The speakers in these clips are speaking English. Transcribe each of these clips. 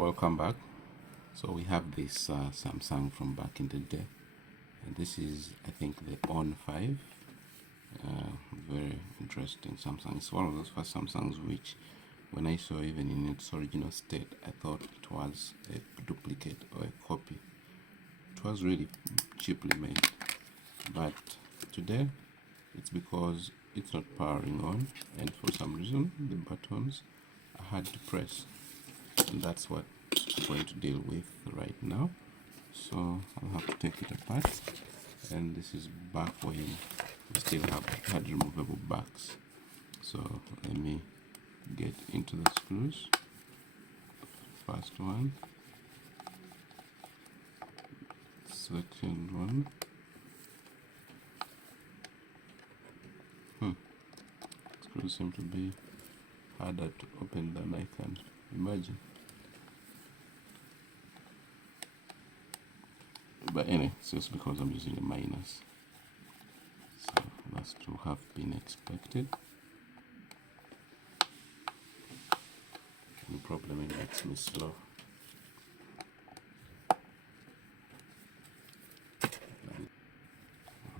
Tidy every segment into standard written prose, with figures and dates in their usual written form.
Welcome back. So we have this Samsung from back in the day, and this is, I think, the On 5. Very interesting Samsung. It's one of those first Samsungs which, when I saw even in its original state, I thought it was a duplicate or a copy. It was really cheaply made, but today it's because it's not powering on, and for some reason the buttons are hard to press, and that's what I'm going to deal with right now. So I'll have to take it apart, and this is back when we still had removable backs. So let me get into the screws. First one, second one. Screws seem to be harder to open than I can imagine. But anyway, it's just because I'm using a minus. So that's to have been expected. The problem, it makes me slow.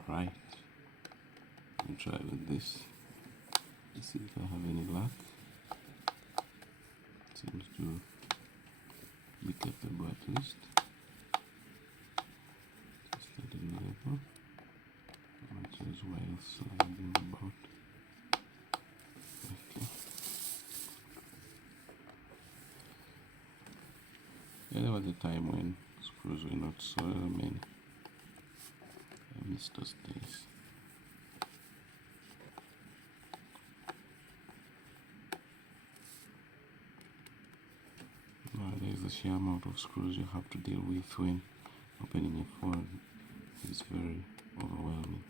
Alright, I'll try with this. Let's see if I have any luck. Seems to be capable at least. Just let it level. Much as well sliding about. Okay. Yeah, there was a time when screws were not so many. I miss those days. Nowadays, the sheer amount of screws you have to deal with when opening a phone is very overwhelming.